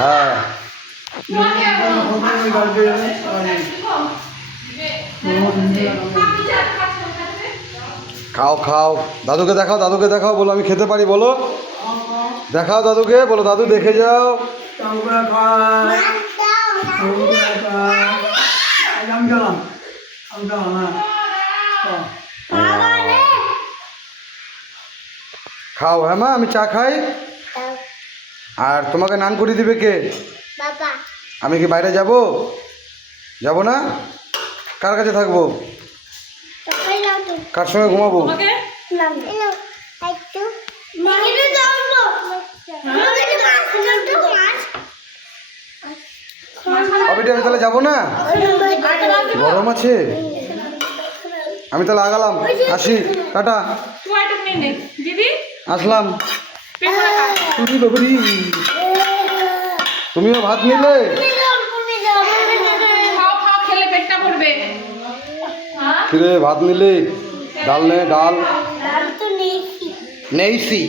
হ্যাঁ খাও খাও, দাদুকে দেখাও, দাদুকে দেখাও, বলো আমি খেতে পারি, বলো দেখাও দাদুকে, বলো দাদু দেখে যাও। খাও। হ্যাঁ মা, আমি চা খাই। আর তোমাকে নান করিয়ে দিবে কে? আমি কি বাইরে যাব? যাব না? কার কাছে থাকবো? কার সঙ্গে ঘুমাবো? আমি তাহলে যাবো না, গরম আছে। আমি তাহলে আগালাম, আসি, টাটা, আসলাম। তুমিও ভাত নিলে? কিরে ভাত নিলে? ডাল নে, ডাল নেইছি।